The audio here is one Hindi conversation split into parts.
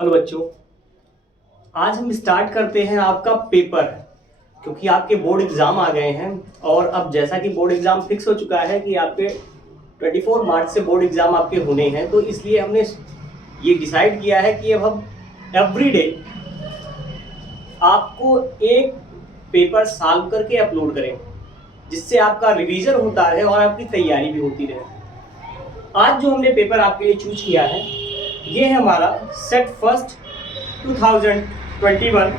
हेलो बच्चों। आज हम स्टार्ट करते हैं आपका पेपर, क्योंकि आपके बोर्ड एग्जाम आ गए हैं। और अब जैसा कि बोर्ड एग्जाम फिक्स हो चुका है कि आपके 24 मार्च से बोर्ड एग्जाम आपके होने हैं, तो इसलिए हमने ये डिसाइड किया है कि अब हम एवरीडे आपको एक पेपर सॉल्व करके अपलोड करें, जिससे आपका रिवीजन होता रहे और आपकी तैयारी भी होती रहे। आज जो हमने पेपर आपके लिए चूज किया है, ये है हमारा सेट फर्स्ट 2021,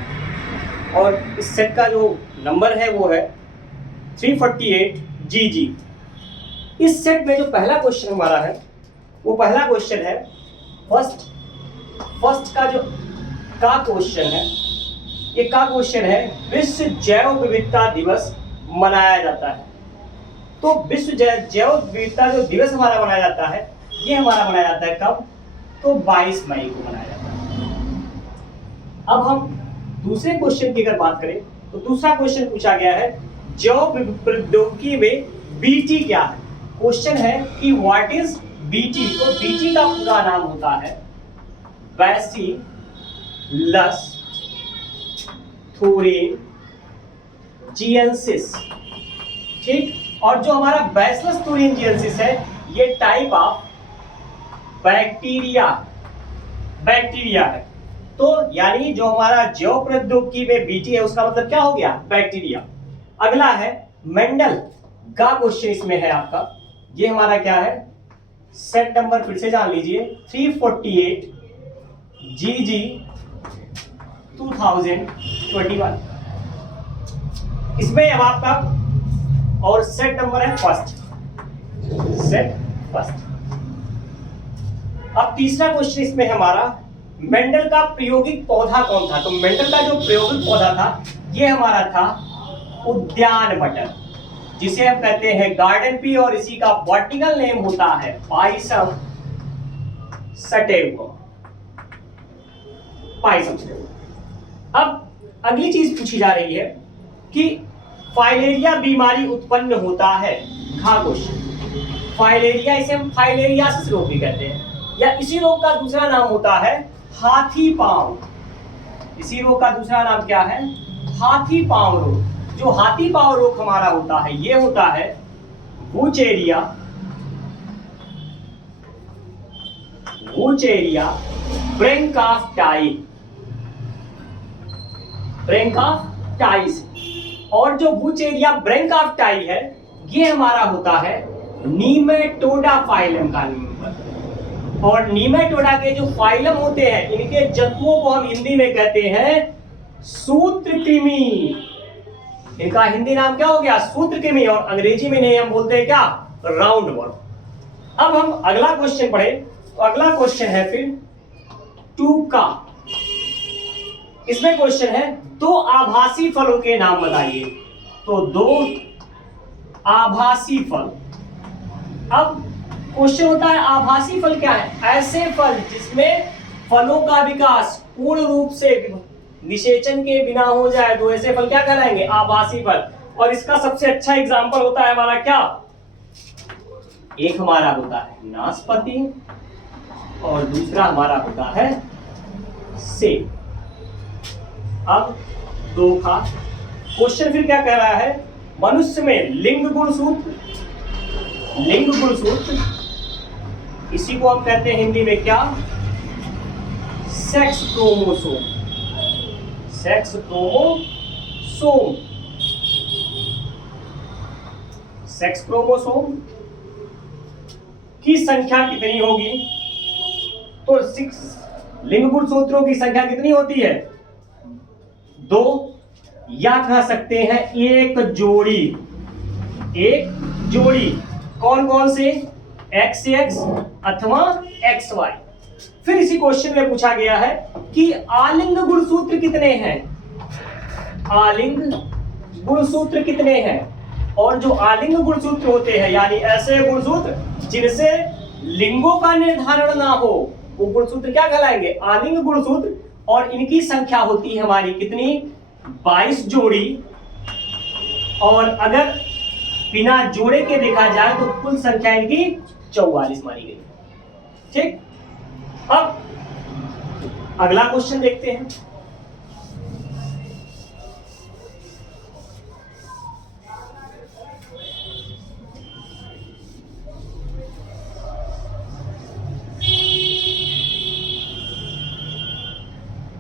और इस सेट का जो नंबर है वो है 348 GG। इस सेट में जो पहला क्वेश्चन हमारा है, वो पहला क्वेश्चन है फर्स्ट का जो का क्वेश्चन है, ये का क्वेश्चन है विश्व जैव विविधता दिवस मनाया जाता है। तो विश्व जैव विविधता जो दिवस हमारा मनाया जाता है, ये हमारा मनाया जाता है कब? तो 22 मई को मनाया जाता है। अब हम दूसरे क्वेश्चन की अगर बात करें, तो दूसरा क्वेश्चन पूछा गया है जैव प्रौद्योगिकी में बीटी क्या है। क्वेश्चन है कि व्हाट इज बीटी। तो बीटी का पूरा नाम होता है बैसिलस थुरिनजिएंसिस। ठीक, और जो हमारा बैसिलस थुरिनजिएंसिस है, ये टाइप ऑफ बैक्टीरिया है। तो यानी जो हमारा जैव प्रौद्योगिकी में बीटी है, उसका मतलब क्या हो गया? बैक्टीरिया। अगला है मेंडल का क्वेश्चन, इसमें है आपका, ये हमारा क्या है? सेट नंबर फिर से जान लीजिए 348 GG 2021। इसमें अब आपका और सेट नंबर है सेट फर्स्ट। अब तीसरा क्वेश्चन इसमें है हमारा मेंडल का प्रायोगिक पौधा कौन था। तो मेंडल का जो प्रायोगिक पौधा था, ये हमारा था उद्यान मटर, जिसे हम कहते हैं गार्डन पी, और इसी का बॉटनिकल नेम होता है पाइसम सटेवम। अब अगली चीज पूछी जा रही है कि फाइलेरिया बीमारी उत्पन्न होता है। हाँ क्वेश्चन, फाइलेरिया, इसे हम फाइलेरियासिस रोग भी कहते हैं, या इसी रोग का दूसरा नाम होता है हाथी पांव। इसी रोग का दूसरा नाम क्या है? हाथी पांव रोग। जो हाथी पांव रोग हमारा होता है, ये होता है वुचेरिया ब्रैंकाफ्टाई। और जो वुचेरिया ब्रैंकाफ्टाई है, ये हमारा होता है नीमेटोडा फाइलम का मेंबर। और नीमेटोडा के जो फाइलम होते हैं, इनके जंतुओं को हम हिंदी में कहते हैं सूत्रकृमि। इनका हिंदी नाम क्या हो गया? सूत्रकृमि। और अंग्रेजी में नहीं, हम बोलते हैं क्या? Round worm. अब हम अगला क्वेश्चन पढ़े, तो अगला क्वेश्चन है फिर 2 का। इसमें क्वेश्चन है दो आभासी फलों के नाम बताइए। तो दो आभासी फल। अब क्वेश्चन होता है आभासी फल क्या है? ऐसे फल जिसमें फलों का विकास पूर्ण रूप से निषेचन के बिना हो जाए, तो ऐसे फल क्या कहलाएंगे? आभासी फल। और इसका सबसे अच्छा एग्जांपल होता है हमारा क्या? एक हमारा होता है नाशपाती, और दूसरा हमारा होता है सेब। अब 2 का क्वेश्चन फिर क्या कह रहा है? मनुष्य में लिंग गुणसूत्र, इसी को हम कहते हैं हिंदी में क्या? सेक्स क्रोमोसोम की संख्या कितनी होगी? तो 6 लिंग गुणसूत्रों की संख्या कितनी होती है? 2, या कह सकते हैं एक जोड़ी। कौन कौन से? XX अथवा XY। फिर इसी क्वेश्चन में पूछा गया है कि आलिंग गुणसूत्र कितने हैं? और जो आलिंग गुणसूत्र होते हैं, यानी ऐसे गुणसूत्र जिनसे लिंगों का निर्धारण ना हो, वो गुणसूत्र क्या कहलाएंगे? आलिंग गुणसूत्र। और इनकी संख्या होती है हमारी कितनी? 22 जोड़ी। और अगर बिना जोड़े के देखा जाए तो कुल संख्या इनकी 44 मानी गई। ठीक, अब अगला क्वेश्चन देखते हैं।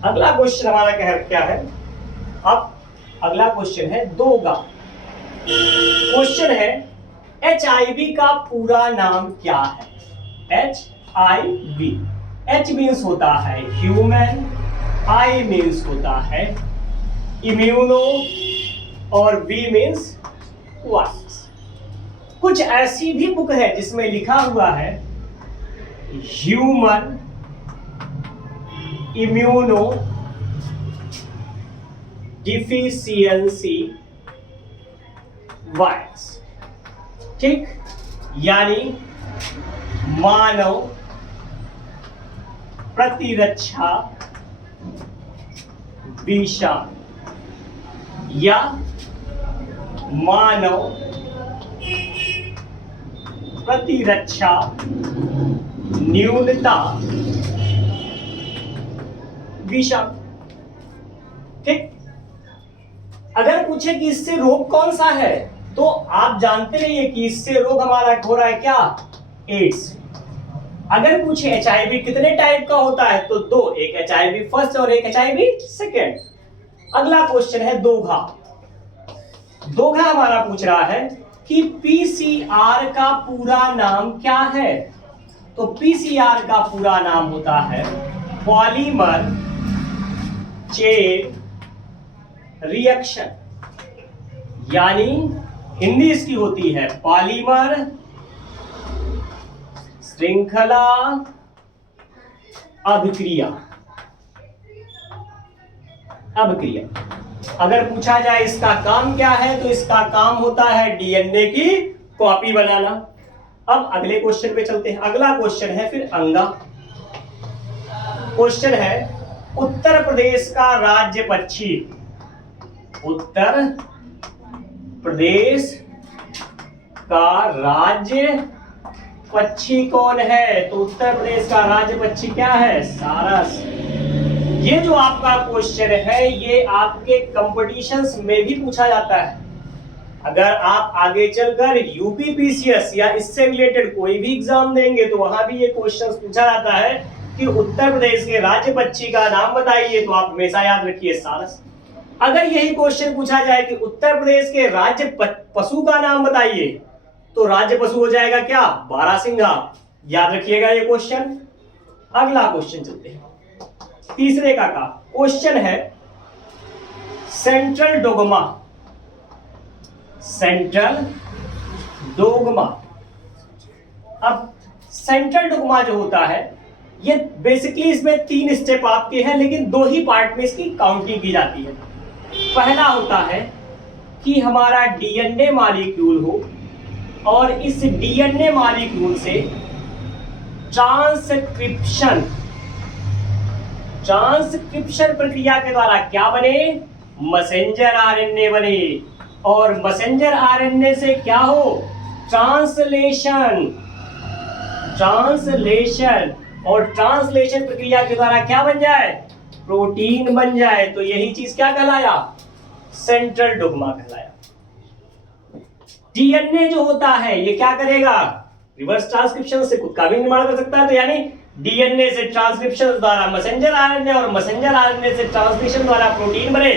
अगला क्वेश्चन हमारा क्या है? अब अगला क्वेश्चन है दोगा। क्वेश्चन है HIV का पूरा नाम क्या है? HIV, H मीन्स होता है ह्यूमन, I मीन्स होता है इम्यूनो और V मीन्स वायरस। कुछ ऐसी भी बुक है जिसमें लिखा हुआ है ह्यूमन इम्यूनो डिफिशियंसी वायरस, ठीक, यानी मानव प्रतिरक्षा विषाणु या मानव प्रतिरक्षा न्यूनता विषाणु, ठीक। अगर पूछे कि इससे रोग कौन सा है, तो आप जानते रहिए कि इससे रोग हमारा हो रहा है क्या? एड्स। अगर पूछे HIV कितने टाइप का होता है, तो दो, एक HIV फर्स्ट और एक HIV सेकेंड। अगला क्वेश्चन है दोघा। दोघा हमारा पूछ रहा है कि PCR का पूरा नाम क्या है? तो PCR का पूरा नाम होता है पॉलीमर चेन रिएक्शन, यानी हिंदी इसकी होती है पॉलीमर श्रृंखला अभिक्रिया। अगर पूछा जाए इसका काम क्या है, तो इसका काम होता है DNA की कॉपी बनाना। अब अगले क्वेश्चन पे चलते हैं। अगला क्वेश्चन है फिर अंगा। क्वेश्चन है उत्तर प्रदेश का राज्य पक्षी। उत्तर प्रदेश का राज्य पक्षी कौन है? तो उत्तर प्रदेश का राज्य पक्षी क्या है? सारस। ये जो आपका क्वेश्चन है, ये आपके कंपटीशंस में भी पूछा जाता है। अगर आप आगे चलकर यूपीपीसीएस या इससे रिलेटेड कोई भी एग्जाम देंगे, तो वहां भी ये क्वेश्चन पूछा जाता है कि उत्तर प्रदेश के राज्य पक्षी का नाम बताइए, तो आप हमेशा याद रखिए सारस। अगर यही क्वेश्चन पूछा जाए कि उत्तर प्रदेश के राज्य पशु का नाम बताइए, तो राज्य पशु हो जाएगा क्या? बारहसिंघा। याद रखिएगा ये क्वेश्चन। अगला क्वेश्चन चलते हैं, तीसरे का क्वेश्चन है सेंट्रल डोगमा। Central dogma. अब सेंट्रल डोगमा जो होता है, ये बेसिकली इसमें 3 स्टेप आपके हैं, लेकिन 2 ही पार्ट में इसकी काउंटिंग की जाती है। पहला होता है कि हमारा DNA मॉलिक्यूल हो और इस DNA मॉलिक्यूल से ट्रांसक्रिप्शन प्रक्रिया के द्वारा क्या बने? मैसेंजर RNA बने। और मैसेंजर RNA से क्या हो? ट्रांसलेशन। और ट्रांसलेशन प्रक्रिया के द्वारा क्या बन जाए? प्रोटीन बन जाए। तो यही चीज क्या कहलाया? सेंट्रल डोगमा कहलाया। DNA जो होता है, ये क्या करेगा? रिवर्स ट्रांसक्रिप्शन से खुद का भी निर्माण कर सकता है। तो यानी DNA से ट्रांसक्रिप्शन द्वारा मैसेंजर RNA और मैसेंजर RNA से ट्रांसलेशन द्वारा प्रोटीन बने।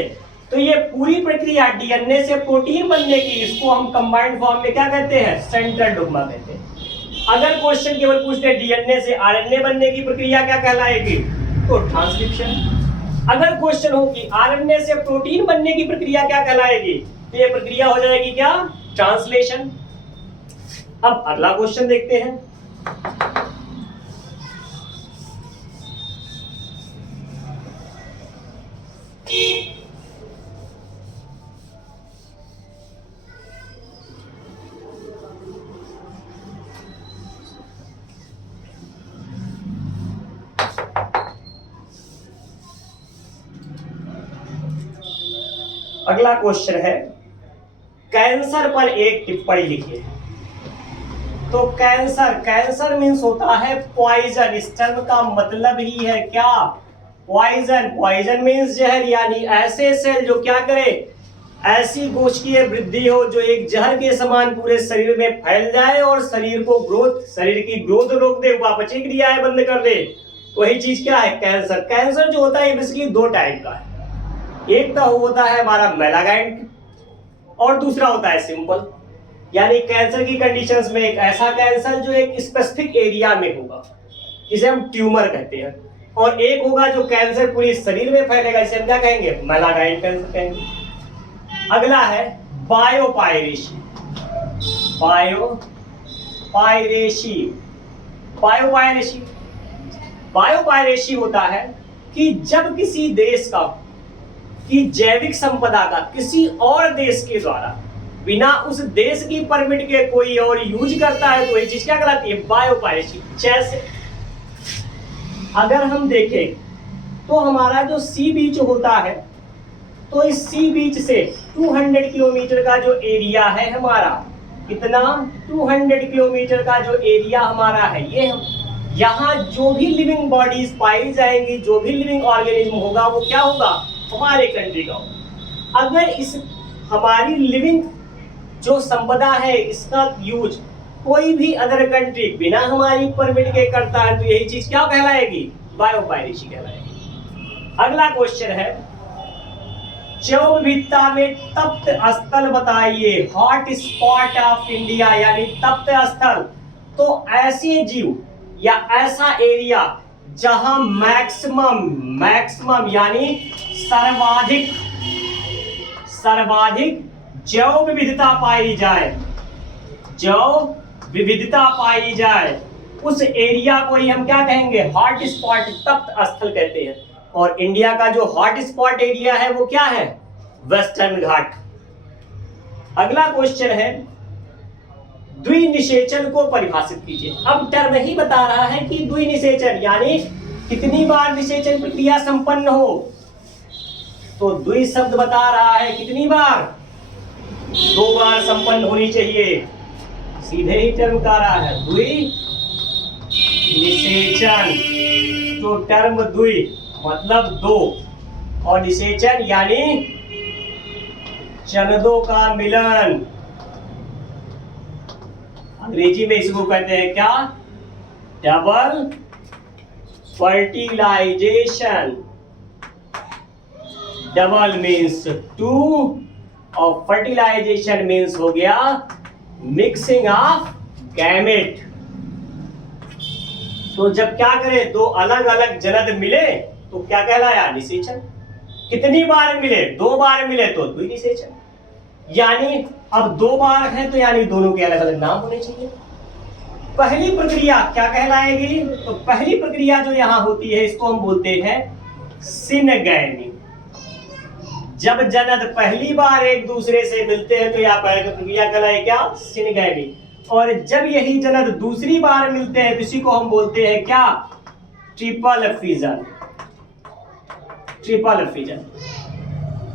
तो ये पूरी प्रक्रिया DNA से प्रोटीन बनने की, इसको हम कंबाइंड फॉर्म में क्या कहते हैं? सेंट्रल डोगमा कहते हैं। अगर क्वेश्चन केवल पूछते DNA से RNA बनने की प्रक्रिया क्या कहलाएगी, तो ट्रांसक्रिप्शन। अगर क्वेश्चन हो कि RNA से प्रोटीन बनने की प्रक्रिया क्या कहलाएगी, तो ये प्रक्रिया हो जाएगी क्या? ट्रांसलेशन। अब अगला क्वेश्चन देखते हैं। अगला क्वेश्चन है कैंसर पर एक टिप्पणी लिखिए। तो कैंसर मीन्स होता है पॉइजन। इस टर्म का मतलब ही है क्या? पॉइजन, पॉइजन मीन्स जहर, यानी ऐसे सेल जो क्या करे, ऐसी कोशिकीय वृद्धि हो जो एक जहर के समान पूरे शरीर में फैल जाए और शरीर को ग्रोथ, शरीर की ग्रोथ रोक दे, उपापचय क्रियाएं बंद कर दे। तो वही चीज क्या है, कैंसर। कैंसर जो होता है बेसिकली दो टाइप का है, एक तो होता है हमारा मेलागाइंट और दूसरा होता है सिंपल। यानी कैंसर की कंडीशंस में एक ऐसा कैंसर जो एक स्पेसिफिक एरिया में होगा जिसे हम ट्यूमर कहते हैं, और एक होगा जो कैंसर पूरे शरीर में फैलेगा जिसे हम क्या कहेंगे, मेलागाइंट कैंसर कहेंगे। अगला है बायोपायरेसी। बायोपायरेसी, बायोपायरेसी, बायोपायरेसी होता है कि जब किसी देश का की जैविक संपदा का किसी और देश के द्वारा बिना उस देश की परमिट के कोई और यूज करता है तो ये चीज क्या कहलाती है, बायोपायरेसी। जैसे अगर हम देखें तो हमारा जो सी बीच होता है, तो इस सी बीच से 200 किलोमीटर का जो एरिया है हमारा, कितना, 200 किलोमीटर का जो एरिया हमारा है, ये हम यहाँ जो भी लिविंग बॉडीज पाई जाएंगी, जो भी लिविंग ऑर्गेनिज्म होगा वो क्या होगा, हमारे कंट्री का होगा। अगर इस हमारी लिविंग जो संपदा है इसका यूज कोई भी अदर कंट्री बिना हमारी परमिट के करता है तो यही चीज क्या कहलाएगी, बायोपायरेसी कहलाएगी। अगला क्वेश्चन है, जैव विविधता में तप्त स्थल बताइए, हॉट स्पॉट ऑफ इंडिया, यानी तप्त स्थल। तो ऐसे जीव या ऐसा एरिया जहां मैक्सिमम यानी सर्वाधिक जैव विविधता पाई जाए, जैव विविधता पाई जाए, उस एरिया को ही हम क्या कहेंगे, हॉट स्पॉट, तप्त स्थल कहते हैं। और इंडिया का जो हॉट स्पॉट एरिया है वो क्या है, वेस्टर्न घाट। अगला क्वेश्चन है, द्विनिषेचन को परिभाषित कीजिए। अब टर्म ही बता रहा है कि द्विनिषेचन यानी कितनी बार निषेचन प्रक्रिया संपन्न हो, तो द्वि शब्द बता रहा है कितनी बार, 2 बार संपन्न होनी चाहिए। सीधे ही टर्म बता रहा है द्वि निषेचन, तो टर्म द्वि मतलब 2 और निषेचन यानी चनदों का मिलन, अंग्रेजी में इसको कहते हैं क्या, डबल फर्टिलाइजेशन। डबल मीन्स 2 और फर्टिलाइजेशन मीन्स हो गया मिक्सिंग ऑफ गैमेट। तो जब क्या करे, 2 अलग अलग जनद मिले तो क्या कहलाया, निषेचन। कितनी बार मिले, 2 बार मिले तो द्विनिषेचन। यानी अब 2 बार है तो यानी दोनों के अलग अलग नाम होने चाहिए। पहली प्रक्रिया क्या कहलाएगी, तो पहली प्रक्रिया जो यहां होती है इसको हम बोलते हैं सिनगैमी। जब जनद पहली बार एक दूसरे से मिलते हैं तो यह पहली प्रक्रिया कहलाए क्या, सिनगैमी। और जब यही जनद दूसरी बार मिलते हैं तो इसी को हम बोलते हैं क्या, ट्रिपल फिजन। ट्रिपल फिजन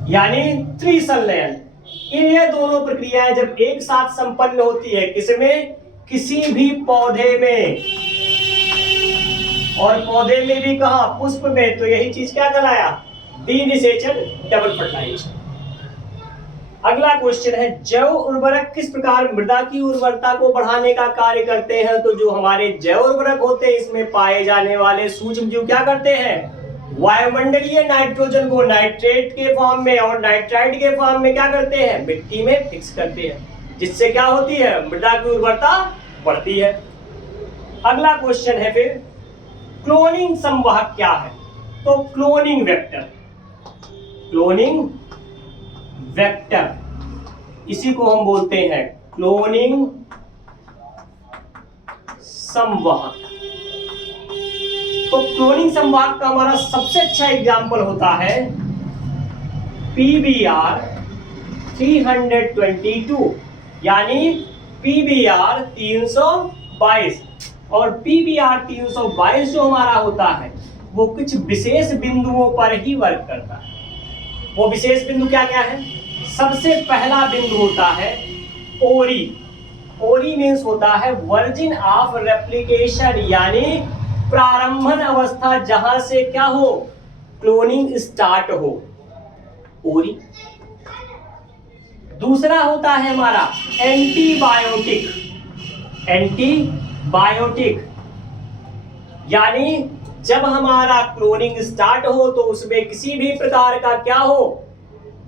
यानी त्रिसंलयन। ये दोनों प्रक्रियाएं जब एक साथ संपन्न होती है, किसमें, किसी भी पौधे में, और पौधे में भी कहा, पुष्प में, तो यही चीज क्या कहलाया, द्विनिषेचन, डबल फर्टिलाइजेशन। अगला क्वेश्चन है, जैव उर्वरक किस प्रकार मृदा की उर्वरता को बढ़ाने का कार्य करते हैं। तो जो हमारे जैव उर्वरक होते हैं इसमें पाए जाने वाले सूक्ष्म जीव क्या करते हैं, वायुमंडलीय नाइट्रोजन को नाइट्रेट के फॉर्म में और नाइट्राइट के फॉर्म में क्या करते हैं, मिट्टी में फिक्स करते हैं, जिससे क्या होती है, मृदा की उर्वरता बढ़ती है। अगला क्वेश्चन है फिर, क्लोनिंग संवाहक क्या है। तो क्लोनिंग वेक्टर, क्लोनिंग वेक्टर इसी को हम बोलते हैं क्लोनिंग संवाहक। तो क्लोनिंग संवाहक का हमारा सबसे अच्छा एग्जाम्पल होता है PBR 322 यानी PBR 322। और PBR 322 जो हमारा होता है वो कुछ विशेष बिंदुओं पर ही वर्क करता है। वो विशेष बिंदु क्या क्या है, सबसे पहला बिंदु होता है ओरी। ओरी मीन्स होता है वर्जिन ऑफ रेप्लिकेशन, यानी प्रारंभन अवस्था जहां से क्या हो, क्लोनिंग स्टार्ट हो, ओरी। दूसरा होता है हमारा एंटीबायोटिक, एंटीबायोटिक यानी जब हमारा क्लोनिंग स्टार्ट हो तो उसमें किसी भी प्रकार का क्या हो,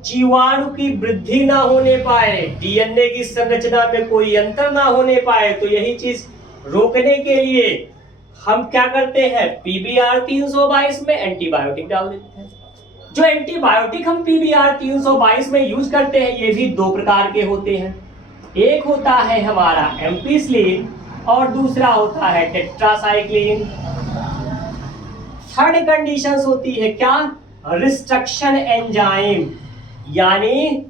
जीवाणु की वृद्धि ना होने पाए, डीएनए की संरचना में कोई अंतर ना होने पाए। तो यही चीज रोकने के लिए हम क्या करते हैं, पीबीआर 322 में एंटीबायोटिक डाल देते हैं। जो एंटीबायोटिक हम पीबीआर 322 में यूज करते हैं ये भी दो प्रकार के होते हैं, एक होता है हमारा एम्पिसिलिन और दूसरा होता है टेट्रासाइक्लिन। थर्ड कंडीशंस होती है क्या, रिस्ट्रक्शन एंजाइम यानी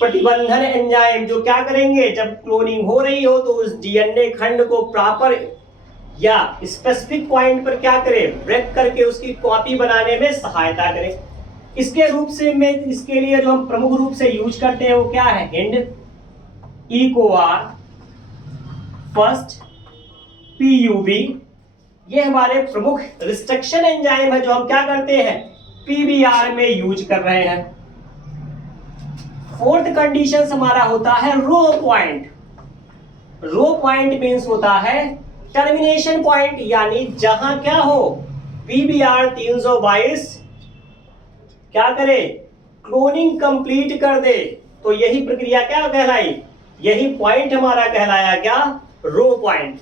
प्रतिबंधन एंजाइम, जो क्या करेंगे जब क्लोनिंग हो रही हो तो उस डीएनए खंड को प्रॉपर या स्पेसिफिक पॉइंट पर क्या करें, ब्रेक करके उसकी कॉपी बनाने में सहायता करें। इसके रूप से में इसके लिए जो हम प्रमुख रूप से यूज करते हैं वो क्या है, हिंड, इकोआर, फर्स्ट, पीयूबी, ये हमारे प्रमुख रिस्ट्रक्शन एंजाइम है जो हम क्या करते हैं, पीबीआर में यूज कर रहे हैं। फोर्थ कंडीशन हमारा होता है रो पॉइंट। रो पॉइंट मींस होता है टर्मिनेशन पॉइंट, यानी जहां क्या हो, पीबीआर 322 क्या करे, क्लोनिंग कंप्लीट कर दे। तो यही प्रक्रिया क्या कहलाई, यही पॉइंट हमारा कहलाया क्या, रो पॉइंट।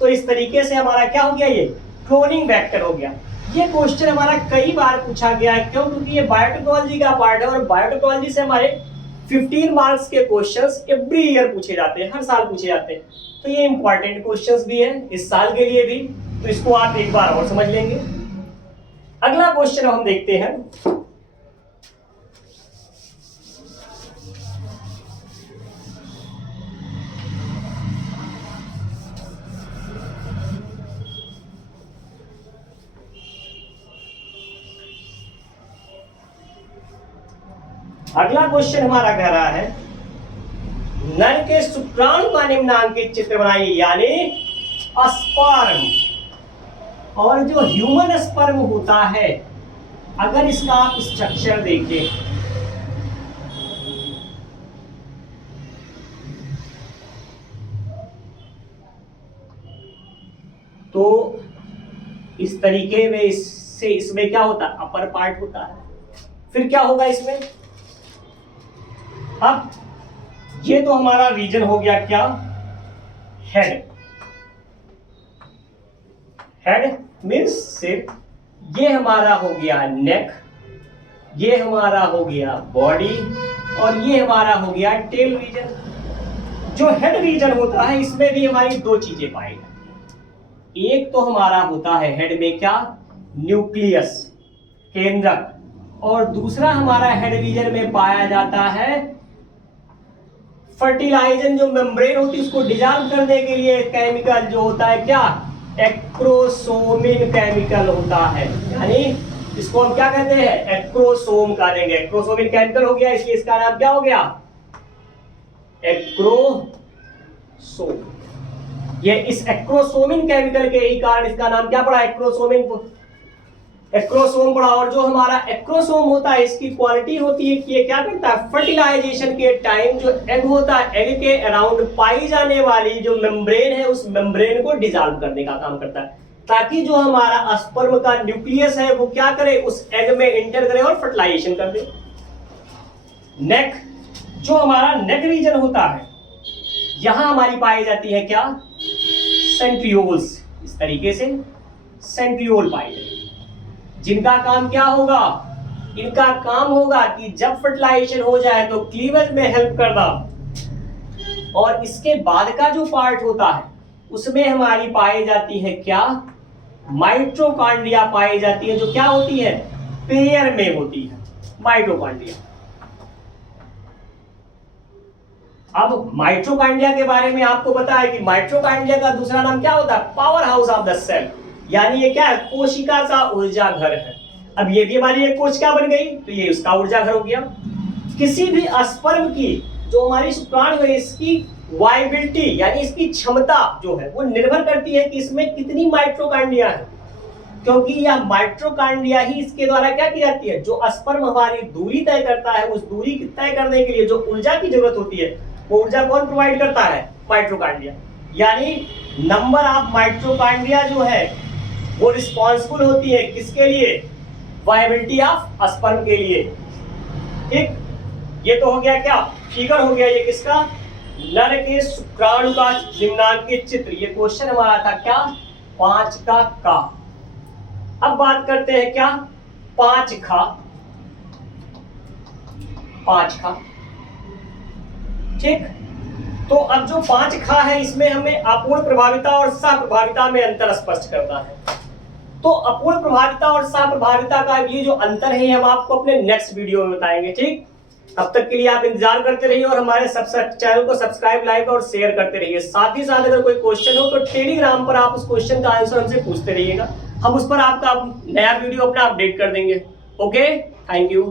तो इस तरीके से हमारा क्या हो गया, ये क्लोनिंग वेक्टर हो गया। ये क्वेश्चन हमारा कई बार पूछा गया है, क्यों, क्योंकि ये बायोटेक्नोलॉजी का पार्ट है और बायोटेक्नोलॉजी से हमारे 15 मार्क्स के क्वेश्चंस एवरी ईयर पूछे जाते हैं, हर साल पूछे जाते हैं। तो ये इंपॉर्टेंट क्वेश्चंस भी है इस साल के लिए भी, तो इसको आप एक बार और समझ लेंगे। अगला क्वेश्चन हम देखते हैं, अगला क्वेश्चन हमारा कह रहा है नर के शुक्राणु का निम्नांकित चित्र बनाइए, यानी स्पर्म। और जो ह्यूमन स्पर्म होता है, अगर इसका आप स्ट्रक्चर देखें तो इस तरीके में इससे इसमें क्या होता है, अपर पार्ट होता है। फिर क्या होगा इसमें, अब ये तो हमारा रीजन हो गया क्या, हेड। हेड मीन्स सिर, ये हमारा हो गया नेक, ये हमारा हो गया बॉडी और ये हमारा हो गया टेल रीजन। जो हेड रीजन होता है इसमें भी हमारी दो चीजें पाई जाती हैं। एक तो हमारा होता है हेड में क्या, न्यूक्लियस, केंद्रक, और दूसरा हमारा हेड रीजन में पाया जाता है फर्टिलाइजन, जो मेम्ब्रेन होती है उसको डिजॉल्व करने के लिए केमिकल जो होता है क्या, एक्रोसोमिन केमिकल होता है। यानी इसको हम क्या कहते हैं, एक्रोसोम कह देंगे। एक्रोसोमिन केमिकल हो गया, इसलिए इसका नाम क्या हो गया, एक्रोसोम। ये इस एक्रोसोमिन केमिकल के ही कारण इसका नाम क्या पड़ा, एक्रोसोमिन, एक्रोसोम पड़ा। और जो हमारा एक्रोसोम होता है इसकी क्वालिटी होती है कि ये क्या करता है, फर्टिलाइजेशन के टाइम जो एग होता है, एग के अराउंड पाई जाने वाली जो मेम्ब्रेन है उस मेम्ब्रेन को डिसॉल्व करने का काम करता है, ताकि जो हमारा स्पर्म का न्यूक्लियस है वो क्या करे, उस एग में एंटर करे और फर्टिलाइजेशन कर दे। नेक, जो हमारा नेक रीजन होता है, यहां हमारी पाई जाती है क्या, सेंट्रियोल्स। इस तरीके से सेंट्रियोल पाई जाती है, जिनका काम क्या होगा, इनका काम होगा कि जब फर्टिलाइजेशन हो जाए तो क्लीवेज में हेल्प करना। और इसके बाद का जो पार्ट होता है उसमें हमारी पाई जाती है क्या, माइटोकॉन्ड्रिया पाई जाती है, जो क्या होती है, पेयर में होती है माइटोकॉन्ड्रिया। अब माइटोकॉन्ड्रिया के बारे में आपको पता है कि माइटोकॉन्ड्रिया का दूसरा नाम क्या होता है, power house of the cell, यानी ये क्या है, कोशिका का ऊर्जा घर है। अब ये भी हमारी एक कोशिका बन गई तो ये उसका ऊर्जा घर हो गया। किसी भी स्पर्म की जो हमारी शुक्राणु है इसकी वाइबिलिटी यानी इसकी क्षमता जो है वो निर्भर करती है कि इसमें कितनी माइटोकॉन्ड्रिया है। क्योंकि यह माइटोकॉन्ड्रिया ही इसके द्वारा क्या की जाती है, जो स्पर्म हमारी दूरी तय करता है, उस दूरी तय करने के लिए जो ऊर्जा की जरूरत होती है वो ऊर्जा कौन प्रोवाइड करता है, माइटोकॉन्ड्रिया। यानी नंबर ऑफ माइटोकॉन्ड्रिया जो है वो रिस्पॉन्सिबल होती है किसके लिए, वायबिलिटी ऑफ स्पर्म के लिए। ठीक, ये तो हो गया क्या, फिगर हो गया ये किसका, नर के शुक्राणु का निम्नांकित चित्र। ये क्वेश्चन हमारा था क्या, 5 का। अब बात करते हैं क्या, 5 खा। ठीक, तो अब जो 5 खा है इसमें हमें अपूर्ण प्रभाविता और सहप्रभाविता में अंतर स्पष्ट करना है। तो अपूर्ण प्रभाविता और सहप्रभाविता का ये जो अंतर है हम आपको अपने नेक्स्ट वीडियो में बताएंगे। ठीक, तब तक के लिए आप इंतजार करते रहिए और हमारे चैनल को सब्सक्राइब, लाइक और शेयर करते रहिए। साथ ही साथ अगर कोई क्वेश्चन हो तो टेलीग्राम पर आप उस क्वेश्चन का आंसर हमसे पूछते रहिएगा, हम उस पर आपका नया वीडियो अपना अपडेट कर देंगे। Okay, thank you.